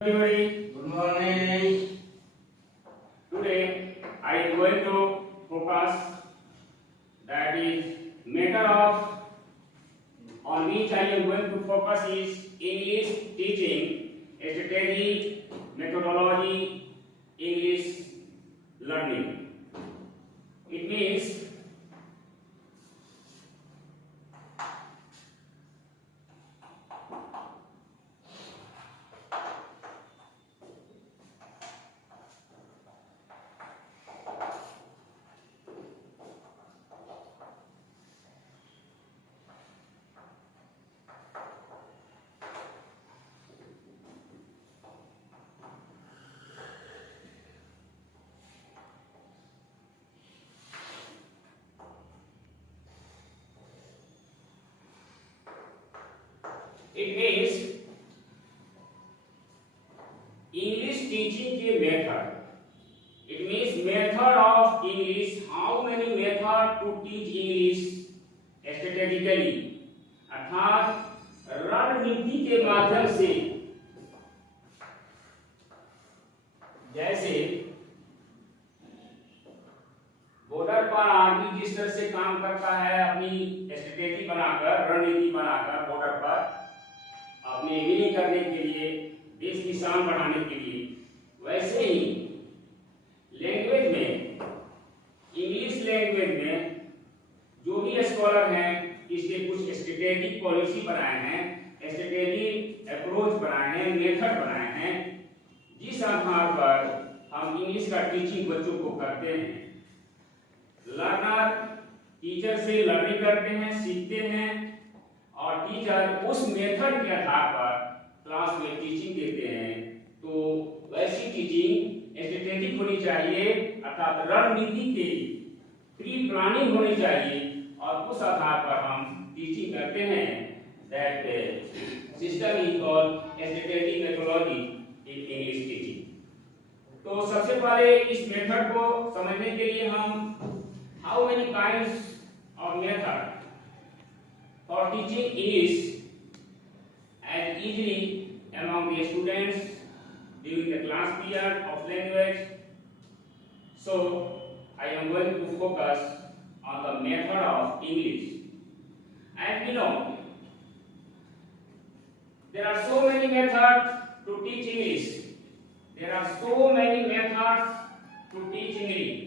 Everybody, Good morning. today I am going to focus that is matter of on which I am going to focus is English teaching strategy, methodology, English learning. It means it means English teaching के method. It means method of English. How many method to teach English strategically? अर्थात रणनीति के माध्यम से, जैसे बॉर्डर पर आर्मी जिस तरह से काम करता है अपनी स्ट्रेटेजी बनाकर, रणनीति बनाकर बॉर्डर पर अपने विलीन करने के लिए, देश की शान बढ़ाने के लिए, वैसे ही लैंग्वेज में, इंग्लिश लैंग्वेज में जो भी स्कॉलर हैं इसके कुछ स्ट्रेटेजिक पॉलिसी बनाए हैं, स्ट्रेटेजिक अप्रोच बनाए हैं, मेथड बनाए हैं, जिस आधार पर हम इंग्लिश का टीचिंग बच्चों को करते हैं। लर्नर टीचर से लर्निंग करते हैं, सीखते हैं, और टीचर उस मेथड के आधार पर क्लास में टीचिंग देते हैं। तो वैसी टीचिंग स्ट्रेटेजिक होनी चाहिए, अर्थात रणनीति की प्री प्लानिंग होनी चाहिए, और उस आधार पर हम टीचिंग करते हैं। That system is called strategic methodology in English teaching. तो सबसे पहले इस मेथड को समझने के लिए हम how many kinds of method for teaching English as easily among the students during the class period of language. So I am going to focus on the method of English. And we know there are so many methods to teach English. There are so many methods to teach English.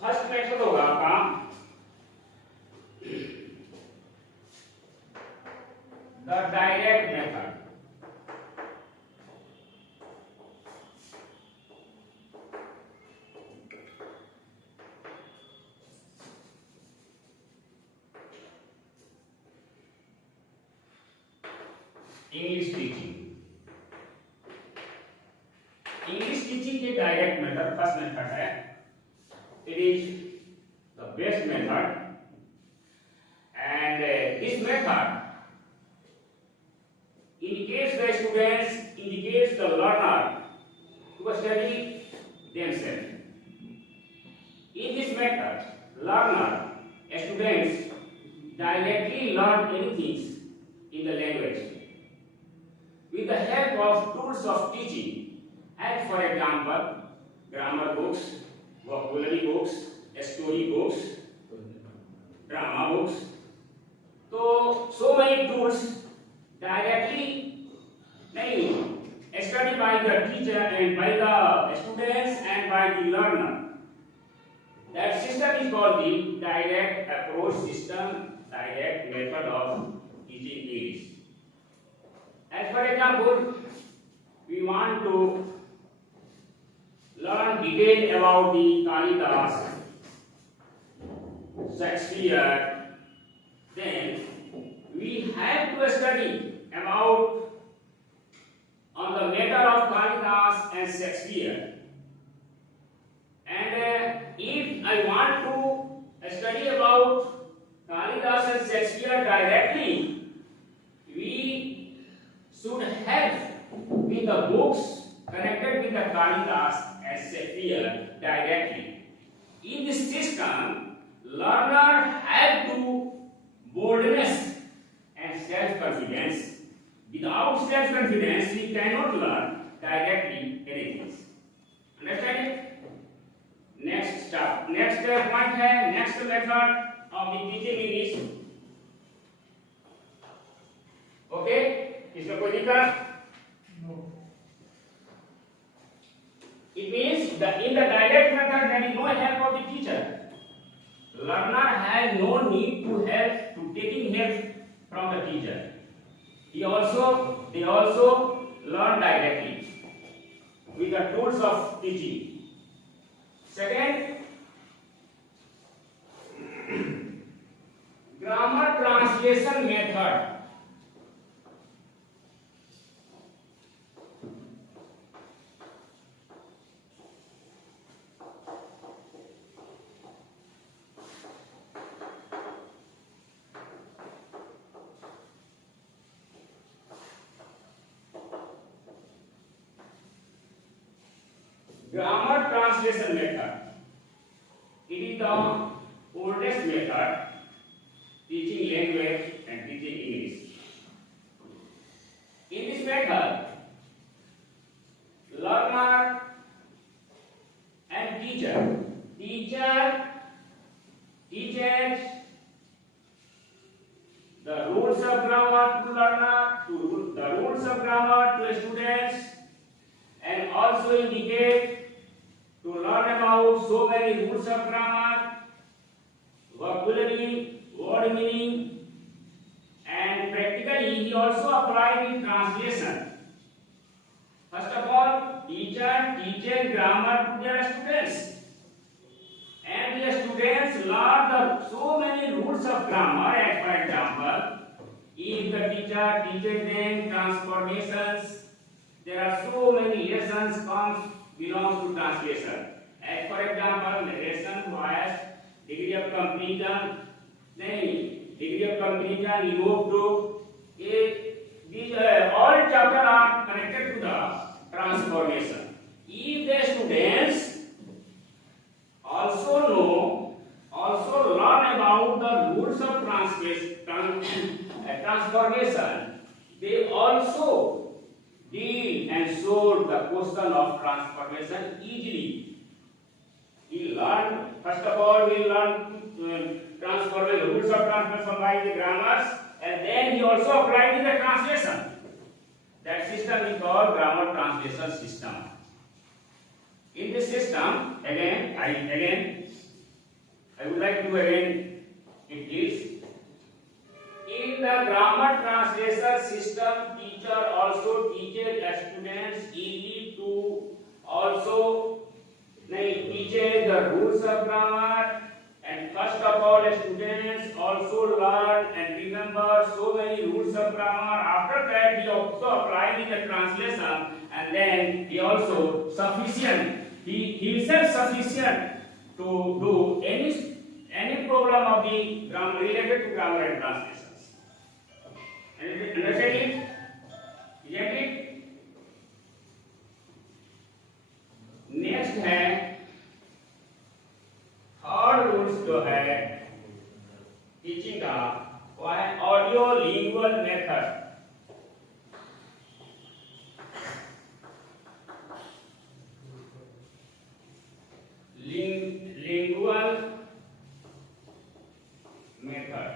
First method होगा आपका the direct method. English teaching, English teaching के direct method first method है। It is the best method, and this method indicates the students, indicates the learner to study themselves. In this method, learner, students directly learn anything in the language with the help of tools of teaching, as for example, grammar books, vocabulary books, story books, drama books. So many tools directly studied by the teacher and by the students and by the learner. That system is called the direct approach system, direct method of teaching English. As for example, we want to learn detail about the Kalidas, Shakespeare, then we have to study about on the matter of Kalidas and Shakespeare. should help with the books connected with the Kalidas as Shakespeare directly. In this system, learner have to boldness and self-confidence. Without self-confidence, we cannot learn directly anything. Understand it? Next point है, next method of the teaching English. Okay? इसमें कोई दिक्कत? No. It means that in the direct method there is no help of the teacher. Learner has no need to taking help from the teacher. They also learn directly with the tools of teaching. Second, grammar translation method. Grammar translation method. It is the oldest method teaching language and teaching English. In this method, learner and teacher teaches the rules of grammar to learner, the rules of grammar to students, and also indicate to learn about so many rules of grammar, vocabulary, word meaning, and practically he also applied in translation. First of all, teacher teaches grammar to their students, and the students learn so many rules of grammar. As for example, if the teacher teaches them transformations, there are so many lessons belongs to translation. As for example, narration, voice, degree of completion, evoked to. These all chapters are connected to the transformation. If the students also learn about the rules of transformation, they also deal and solve the question of transformation easily. First of all, he learn transformation, rules of transformation by the grammars, and then he also applied in the translation. That system is called grammar translation system. In this system, again, I would like to it is. In the grammar translation system, teacher also teaches students easy to teaches the rules of grammar, and first of all, students also learn and remember so many rules of grammar. After that, he also applied in the translation, and then he also he himself sufficient to do any problem of the grammar related to grammar and translations. Understand it? Get it? Next है third rules जो है टीचिंग का, वो है audio lingual method. Lingual method.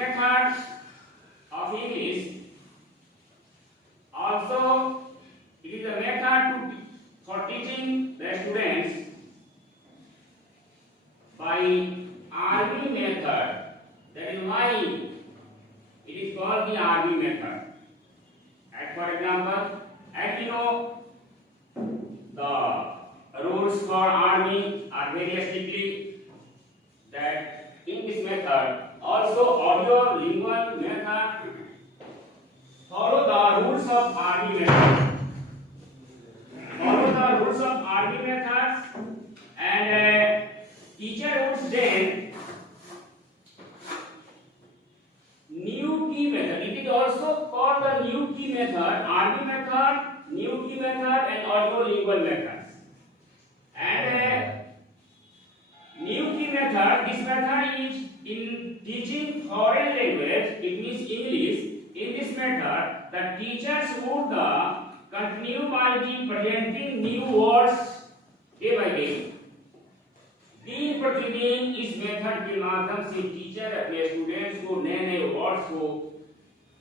Method of English also, it is a method for teaching the students by RB method. That is why it is called the RB method. And for example, as you know, the rules for RB are very strictly that in this method also audio lingual method for follow the rules of army method. Follow the rules of army methods, and teacher would then new key method. It is also called the new key method, army method, new key method, and audiolingual methods. And new key method, this method is in teaching foreign language, it means English. In this method, the teachers would continue by presenting new words day by day. दिन प्रतिदिन इस मेथड के माध्यम से टीचर अपने स्टूडेंट्स को नए नए वर्ड्स को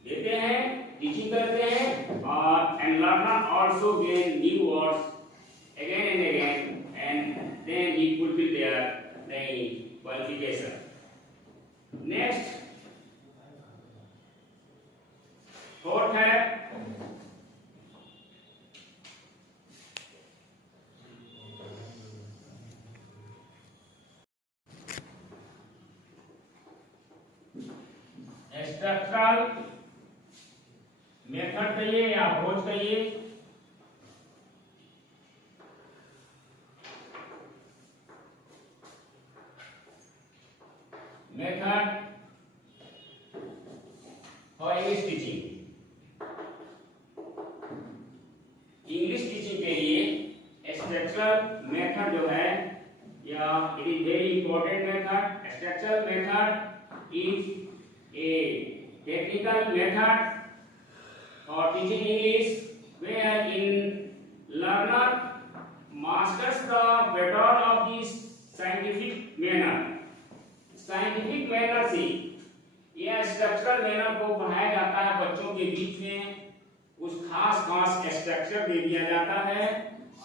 देते हैं, टीचिंग करते हैं, और and learner also gain new words again and again, and then he fulfill their qualification. Next, fourth है स्ट्रक्चरल मेथड कहिए या अप्रोच कहिए। Method for English teaching, English teaching के लिए स्ट्रक्चरल मेथड जो है, या it is very important method. Structural method is a technical method for teaching English wherein learner masters the pattern of this scientific manner. Scientific manner से यह structural manner को पढ़ाया जाता है बच्चों के बीच में, उस खास स्ट्रक्चर दे दिया जाता है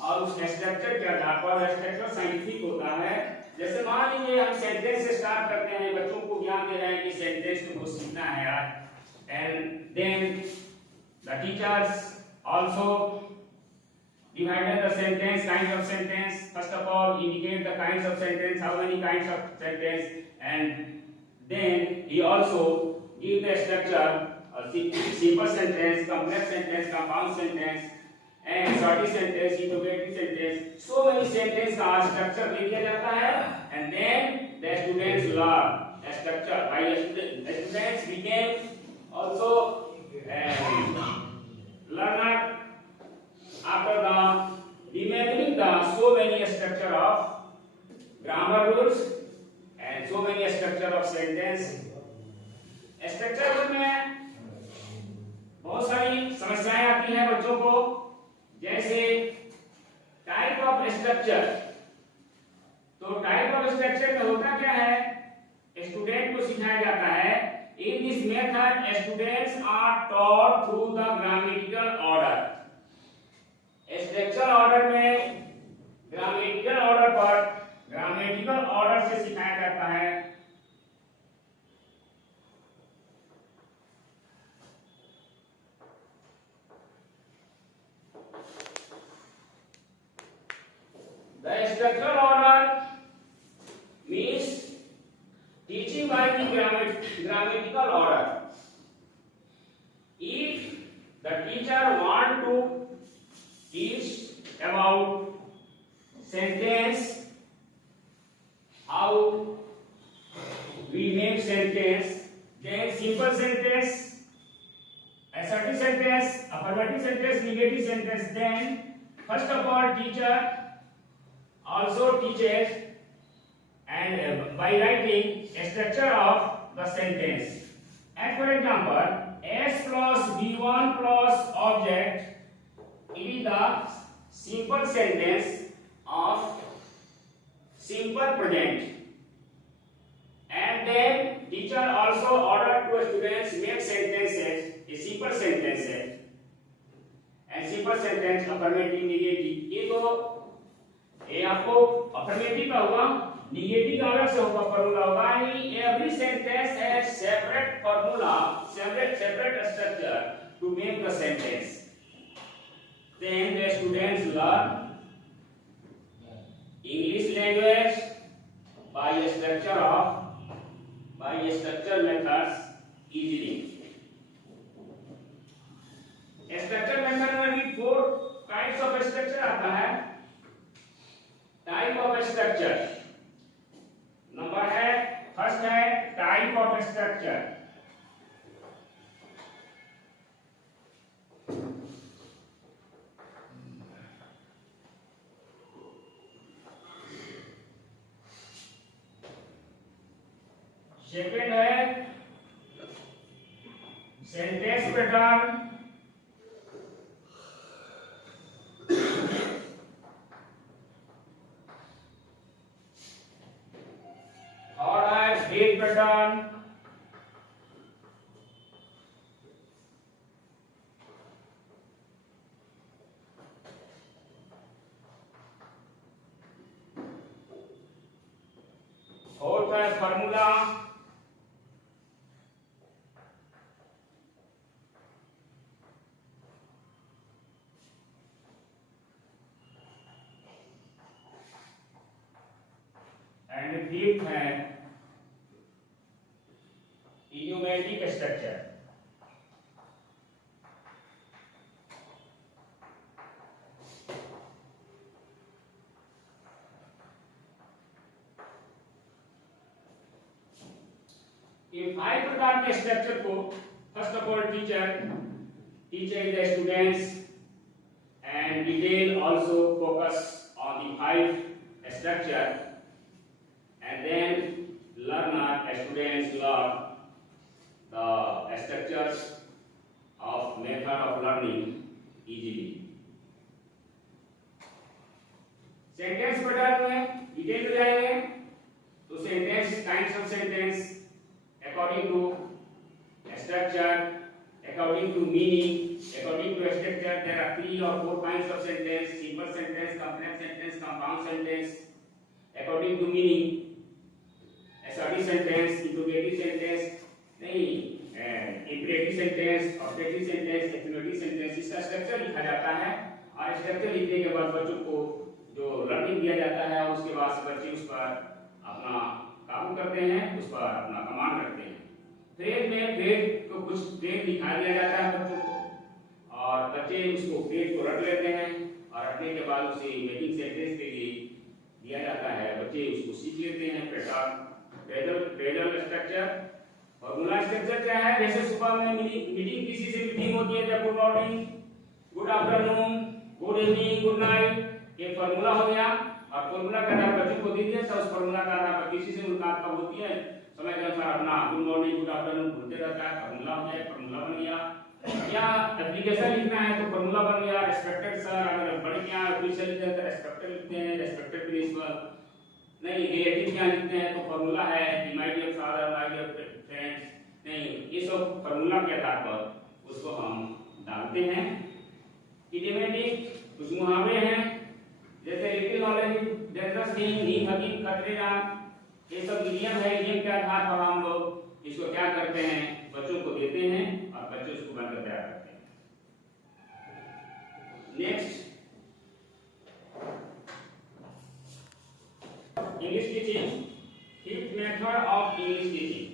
और उस स्ट्रक्चर के आधार पर स्ट्रक्चर साइंटिफिक होता है। जैसे मान लीजिए हम सेंटेंस से स्टार्ट करते हैं, बच्चों को ज्ञान दे रहे हैं कि सेंटेंस तुमको सीखना है यार, and then the teachers also divided the sentence, kinds of sentence. First of all, indicate the kinds of sentence, how many kinds of sentence, and then he also give the structure, simple sentence, complex sentence, compound sentence, and short sentence, interrogative sentence. So many sentence का structure दे दिया जाता है, and then the students learn a structure. By students became also learner after the remembering the so many structure of grammar rules and so many structure of sentence. Structure में बहुत सारी समस्याएं आती हैं बच्चों को, जैसे टाइप ऑफ स्ट्रक्चर। तो टाइप ऑफ स्ट्रक्चर में होता क्या है, स्टूडेंट को सिखाया जाता है, in this method students are taught through the grammatical order. Structure order में ग्रामेटिकल ऑर्डर पर ग्रामेटिकल ऑर्डर से सिखाया जाता है। The structural order means teaching by the grammatical order. If the teacher want to teach about sentence, how we make sentence, then simple sentence, assertive sentence, affirmative sentence, negative sentence, then first of all teacher also teaches and by writing a structure of the sentence. And for example, S plus B1 plus object, it is the simple sentence of simple present. And then teacher also ordered to students make sentences, a simple sentences, and simple sentence affirmative, negative. ये आपको अफर्मेटिव का होगा, नेगेटिव का अलग से होगा, formula होगा। Every sentence has separate formula, separate structure to make the sentence. Then the students learn English language by structure methods easily. Structure. Number है फर्स्ट है टाइप ऑफ स्ट्रक्चर। सेकेंड है सेंटेंस पैटर्न। और है फ्रेज पैटर्न। फोर्थ है formula. And fifth है idiomatic structure. ये 5 प्रकार के स्ट्रक्चर को first of all teacher is the students and detail also focus on the 5 structure and then learner students learn the structures of method of learning easily. Sentence pattern में detail में जाएंगे तो sentence kinds of sentence according to structure, according to meaning, according to structure there are 3 or 4 kinds of sentence: simple sentence, complex sentence, compound sentence. According to meaning, assertive sentence, interrogative sentence, नहीं imperative sentence, objective sentence, affirmative sentence, इसका स्ट्रक्चर लिखा जाता है। और स्ट्रक्चर लिखने के बाद बच्चों को जो लर्निंग दिया जाता है और उसके बाद बच्चे उस पर अपना काबू करते हैं, उस पर अपना कमांड करते हैं। फ्रेज में फ्रेज को कुछ फ्रेज दिखा दिया जाता है बच्चों को और बच्चे उसको फ्रेज को रट लेते हैं और रटने के बाद उसे मेकिंग सेंटेंस के लिए दिया जाता है। बच्चे उसको सीख लेते हैं। Pattern phrasal structure. Formula structure क्या है? जैसे सुबह में मीटिंग किसी से मीटिंग होती है, good morning, good afternoon, good evening, good night, ये फॉर्मूला हो गया। और फॉर्मूला का आधार बच्चों को दे दिया तो उस फॉर्मूला का आधार पर किसी से मुलाकात कब होती है, समय के अनुसार अपना गुड मॉर्निंग, गुड आफ्टरनून बोलते रहता है, फॉर्मूला हो गया, फॉर्मूला बन गया। या एप्लीकेशन लिखना है तो फॉर्मूला बन गया। रिस्पेक्टेड सर, अगर बड़े क्या ऑफिशियल लिखते हैं तो रिस्पेक्टेड लिखते हैं, रिस्पेक्टेड प्रिंसिपल। नहीं, रिलेटिव क्या लिखते हैं तो फॉर्मूला है my dear father, my dear friends. नहीं, ये सब फॉर्मूला के आधार पर उसको हम डालते हैं। इडियोमैटिक कुछ मुहावरे हैं जैसे लिटिल नॉलेज, डेंजरस थिंग, नीम हकीम, खतरे राम, ये सब इडियम है। इडियम के आधार पर हम लोग इसको क्या करते हैं, बच्चों को देते हैं और बच्चे उसको बनकर तैयार करते हैं। Next, English teaching, fifth method of English teaching.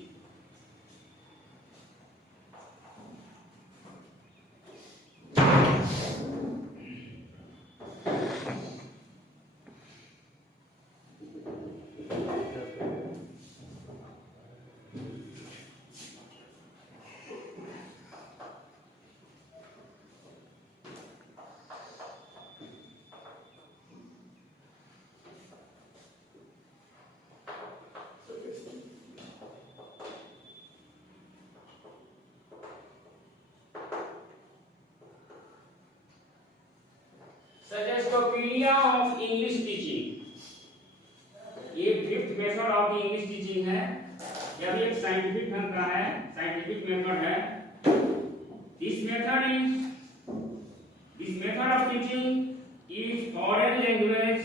Suggestopedia of English teaching, ये fifth method of English teaching है। यह भी एक साइंटिफिक ढंग का है, साइंटिफिक मेथड है। This method of teaching is foreign language,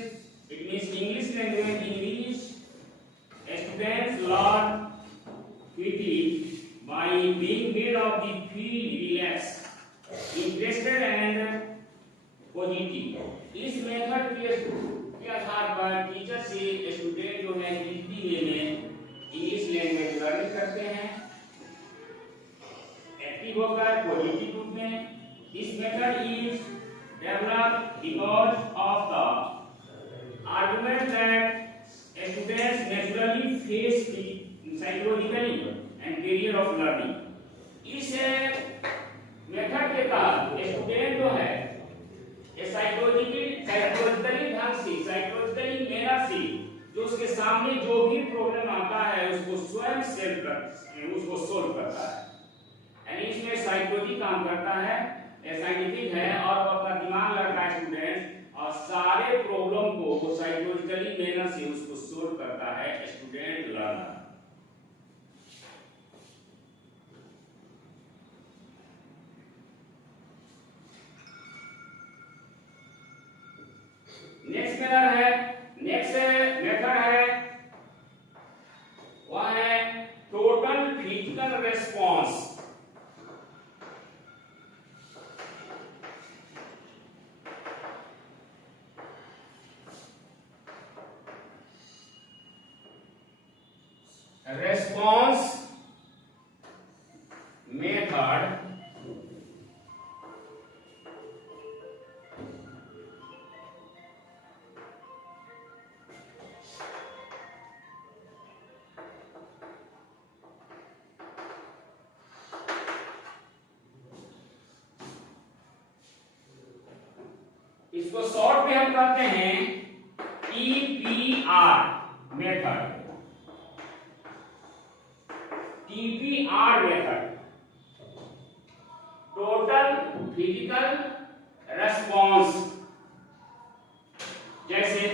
it means English language in which students learn quickly by being made of the feel relax, interested and positive. इस मेथड के आधार पर टीचर से स्टूडेंट जो है हिंदी में इंग्लिश लैंग्वेज लर्निंग करते हैं एक्टिव होकर, पॉजिटिव रूप में। This method is developed because of the argument that psychologically and carrier of learning. इस मेथड के तहत स्टूडेंट जो है ये साइकोलॉजिकली ढंग से, साइकोलॉजिकली मैनर से जो उसके सामने जो भी प्रॉब्लम आता है उसको स्वयं उसको सोल्व करता है। यानी इसमें साइकोलॉजी काम करता है, साइंटिफिक है, और वो अपना दिमाग लगाता है स्टूडेंट, और सारे प्रॉब्लम को साइकोलॉजिकली मैनर से उसको सोल्व करता है स्टूडेंट लर्नर। नेक्स्ट मेथड है वह है total physical response. Response method इसको शॉर्ट में हम कहते हैं TPR method. TPR method, total physical response. जैसे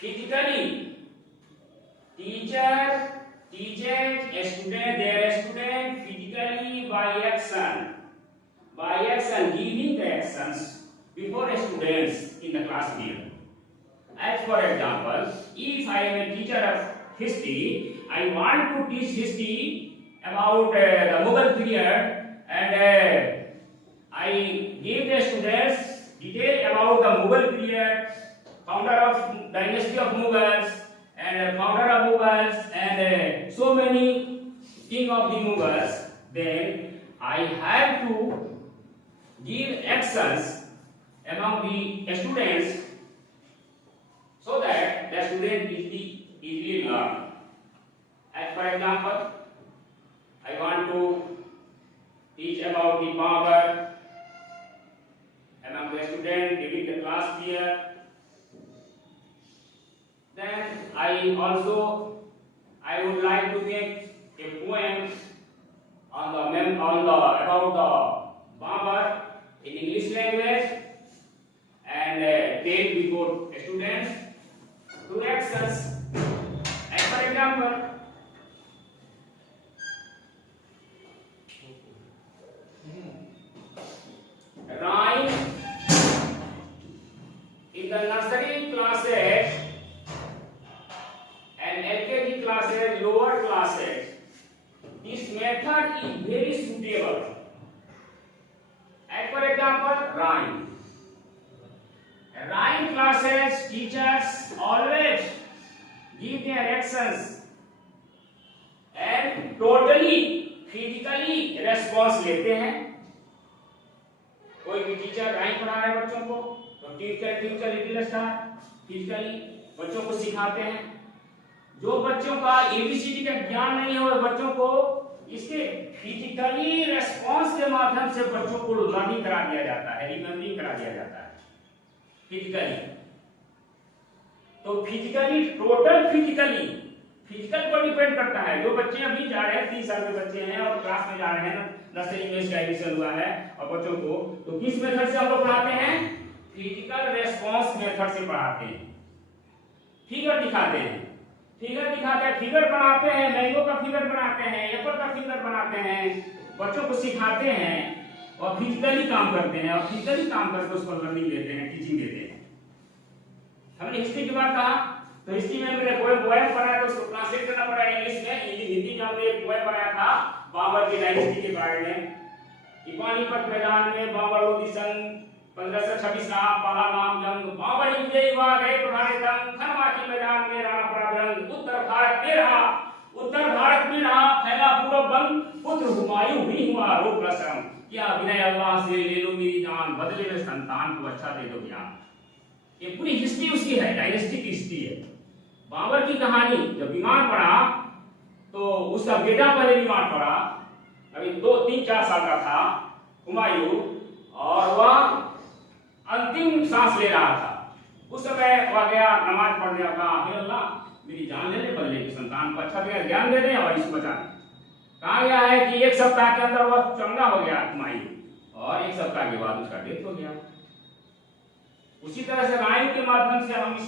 physically teacher teaches their student physically by action giving the actions before students in the class here. As for example, if I am a teacher of history, I want to teach history about the Mughal period, and I give the students detail about the Mughal period, founder of dynasty of Mughals, and founder of Mughals, and so many king of the Mughals. Then I have to give actions among the students so that the student easily learn. As for example, I want to teach about the power among the student during the class period. Then I would like to make a poem about the Babur in English language, and tell before students do actions. As for example, rhyme in the nursery classes and LKG classes, lower classes, this method is very suitable. As for example, rhyme. Rhyme classes, teachers always give their actions and totally physically response लेते हैं। कोई भी teacher rhyme पढ़ा रहे बच्चों को तो teacher little star physically बच्चों को सिखाते हैं। जो बच्चों का एबीसीडी का ज्ञान नहीं हो बच्चों को इसके फिजिकली रेस्पॉन्स के माध्यम से बच्चों को लर्निंग करा दिया जाता है, रिमेम्बरिंग करा दिया जाता है फिजिकली। तो फिजिकली टोटल फिजिकल पर डिपेंड करता है। जो बच्चे अभी जा रहे हैं 3 साल के बच्चे हैं और क्लास में जा रहे हैं, नर्सरी में इसका एडमिशन हुआ है, और बच्चों को तो किस मेथड से हम लोग पढ़ाते हैं? फिजिकल रेस्पॉन्स मेथड से पढ़ाते हैं। फिगर दिखाते हैं, फिगर बनाते हैं, मैंगो का फिगर बनाते हैं, एप्पल का फिगर बनाते हैं, बच्चों को सिखाते हैं और फिजिकली काम करते हैं, और फिजिकली काम करके उसको लर्निंग देते हैं, टीचिंग देते हैं। हमने हिस्ट्री की बात कहा तो हिस्ट्री में मैंने पोएम पढ़ा तो उसको ट्रांसलेट करना पड़ा इंग्लिश में। हिंदी में हमने एक पोएम पढ़ाया था बाबर की डायनेस्टी के बारे में। पानीपत मैदान में बाबर लोधी सन 1526 का पहला नाम जंग, बाबर विजयी हुआ गए प्रभारे दंग, खनवा के मैदान में राणा पराभंग, उत्तर भारत में रहा फैला पूरा बंग, पुत्र हुमायूं भी हुआ रोग प्रसंग, क्या विनय अल्लाह से ले लो मेरी जान, बदले में संतान को अच्छा दे दो ज्ञान। ये पूरी हिस्ट्री उसकी है, डायनेस्टी की हिस्ट्री है। बाबर की कहानी, जब बीमार पड़ा तो उसका बेटा पहले बीमार पड़ा, अभी 2-3-4 साल का था हुमायूं, और वह अंतिम सांस ले रहा था। उस समय वह गया नमाज पढ़ने, कहा अल्लाह मेरी जान ले ले, बल्ले की संतान को अच्छा दिया, ज्ञान दे दे और इसको बचा दे। कहा गया है कि 1 सप्ताह के अंदर वह चंगा हो गया हुमायूं, और 1 सप्ताह के बाद उसका डेथ हो गया। उसी तरह से राइम के माध्यम से हम इस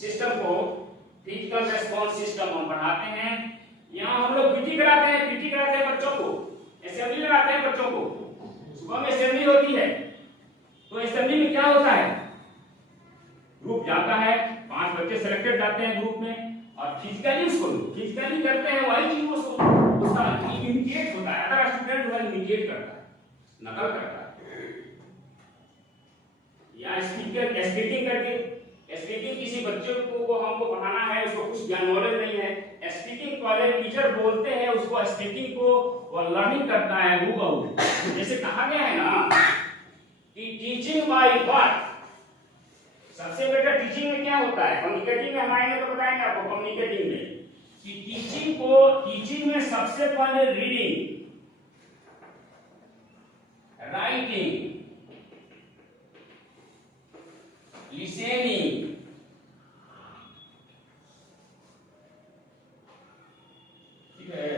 सिस्टम को, फिजिकल रेस्पॉन्स सिस्टम हम पढ़ाते हैं। यहाँ हम लोग पीटी कराते हैं बच्चों को, असेंबली लगाते हैं बच्चों को। सुबह में असेंबली होती है, तो असेंबली में क्या होता है, ग्रुप जाता है, 5 बच्चे सिलेक्टेड जाते हैं ग्रुप में, और फिजिकली करते हैं वही चीज उसका इमिटेट होता है। अदर स्टूडेंट वह इमिटेट करता है, नकल करता है। या स्पीकिंग करके, स्पीकिंग किसी बच्चे को हमको पढ़ाना है, उसको कुछ ज्ञान नॉलेज नहीं है, स्पीकिंग वाले टीचर बोलते हैं उसको, स्पीकिंग को वो लर्निंग करता है हूबहू। जैसे कहा गया है ना कि टीचिंग बाय वर्ड, सबसे बेटर टीचिंग में क्या होता है, कम्युनिकेटिंग में हमारे तो बताएंगे आपको, कम्युनिकेटिंग में कि टीचिंग में सबसे पहले रीडिंग, राइटिंग, लिसनिंग, ठीक है,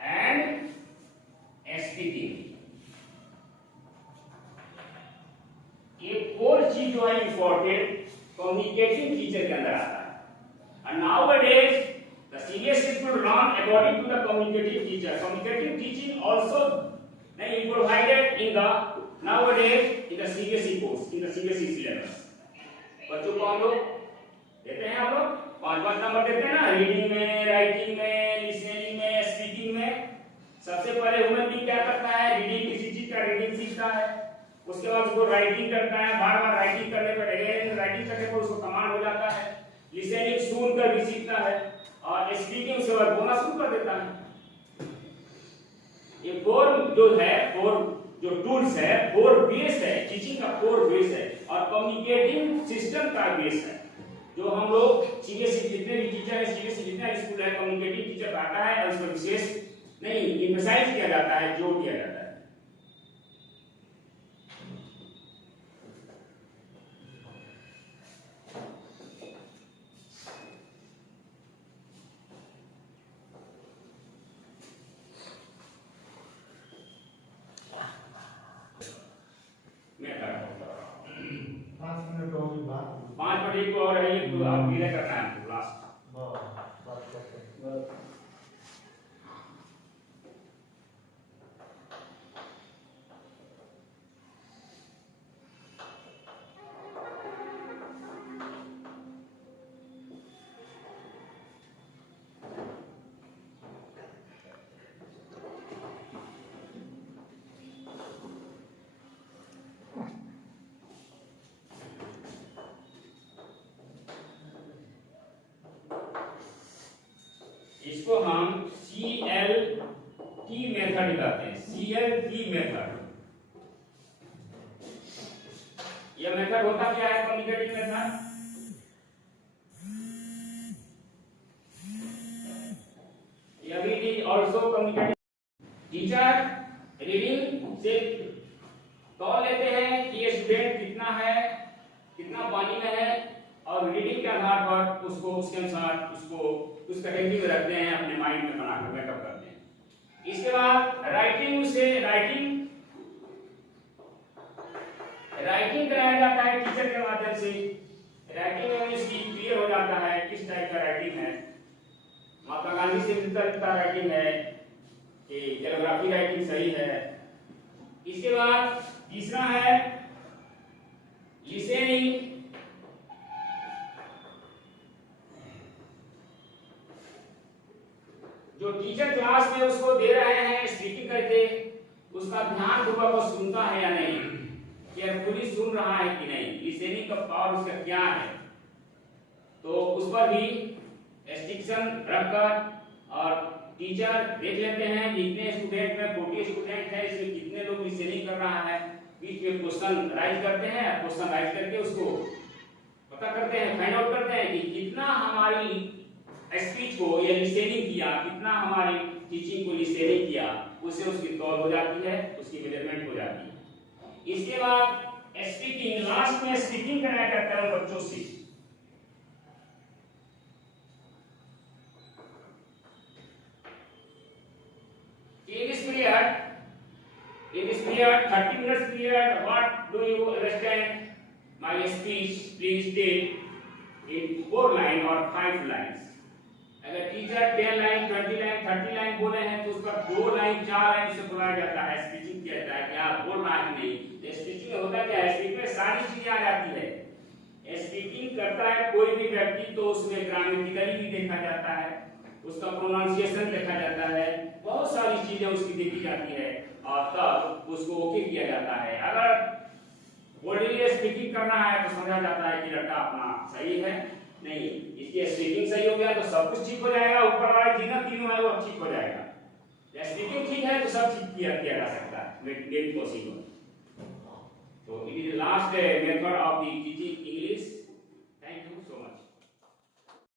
एंड स्पीकिंग। एक और चीज जो है इंपॉर्टेंट, कम्युनिकेटिंग टीचर के अंदर आता है। And nowadays the CBSE school run according to the communicative teacher. Communicative teaching also provided in the nowadays in the CBSE course, in the CBSE syllabus. बच्चों को हम लोग देते हैं, हम लोग 5 नंबर देते हैं ना, रीडिंग में, राइटिंग में, लिसनिंग में, स्पीकिंग में। सबसे पहले ह्यूमन बीइंग क्या करता है, रीडिंग, किसी चीज का रीडिंग सीखता है, उसके बाद उसको राइटिंग करता है, बार बार राइटिंग करने पर, अगेन राइटिंग करने पर उसको कमांड हो जाता है, लिसनिंग सुनकर भी सीखता है, और स्पीकिंग उसके बाद बोलना शुरू कर देता है। ये 4 जो है, 4 जो टूल्स है, 4 बेस है, टीचिंग का 4 बेस है, और कम्युनिकेटिंग सिस्टम का बेस है, जो हम लोग सीबीएसई जितने भी टीचर है, सीबीएसई जितना स्कूल है, कम्युनिकेटिव टीचर पढ़ाता है, और इस पर विशेष नहीं एम्फसाइज किया जाता है, जोर दिया जाता है। पांच मिनट एक और है, ये तो आप क्लियर करना है आपको लास्ट। इसको हम CLT मेथड कहते हैं, CLT मेथड। यह मेथड होता क्या है, कम्युनिकेटिव मेथड? यह भी आल्सो कम्युनिकेटिव। टीचर रीडिंग से तौल लेते हैं कि ये स्टूडेंट कितना है, कितना पानी में है, और रीडिंग के आधार पर उसको उसके अनुसार उसको उस कैटेगरी में रखते हैं, अपने माइंड में बनाकर बैकअप करते हैं। इसके बाद राइटिंग से राइटिंग कराया जाता है टीचर के माध्यम से। राइटिंग में इसकी क्लियर हो जाता है किस टाइप का राइटिंग है, महात्मा गांधी से मिलता राइटिंग है कि कैलिग्राफी राइटिंग सही है। इसके बाद तीसरा है लिसनिंग। जो टीचर क्लास में उसको दे रहे हैं स्पीकिंग करके, उसका ध्यान पूर्वक वो सुनता है या नहीं, केयरफुली सुन रहा है कि नहीं, लिसनिंग का पावर उसका क्या है, तो उस पर भी रिस्ट्रिक्शन रखकर और टीचर देख लेते हैं कितने स्टूडेंट में 40 स्टूडेंट है, इसमें कितने लोग लिसनिंग कर रहा है, बीच में क्वेश्चन राइज करते हैं, क्वेश्चन राइज करके उसको पता करते हैं, फाइंड आउट करते हैं कि कितना हमारी स्पीच को या लिसनिंग किया, कितना हमारी टीचिंग को लिसनिंग किया, उससे उसकी तौल हो जाती है, उसकी मेजरमेंट हो जाती है। इसके बाद स्पीकिंग, लास्ट में स्पीकिंग करना करता है बच्चों से। in this period 30 minutes period, what do you understand my speech? Please state in 4 line or 5 lines. अगर टीचर 10 लाइन 20 लाइन 30 लाइन बोले हैं तो उसका 2 लाइन 4 लाइन से बुलाया जाता है, स्पीचिंग किया जाता है कि आप बोल रहा है नहीं। तो स्पीचिंग में होता क्या है, स्पीच में सारी चीजें आ जाती है। स्पीकिंग करता है कोई भी व्यक्ति तो उसमें ग्रामेटिकली भी देखा जाता है, उसका प्रोनाउंसिएशन देखा जाता है, बहुत सारी चीजें उसकी देखी जाती है और तब उसको ओके किया जाता है। अगर बोल्डली स्पीकिंग करना है तो समझा जाता है कि लड़का अपना सही है, नहीं इसकी स्पीकिंग सही हो गया तो सब कुछ ठीक हो जाएगा, ऊपर वाला जितना तीनों है वो ठीक हो जाएगा। स्पीकिंग ठीक है तो सब ठीक किया जा सकता है, मेक पॉसिबल। तो it is last method of the teaching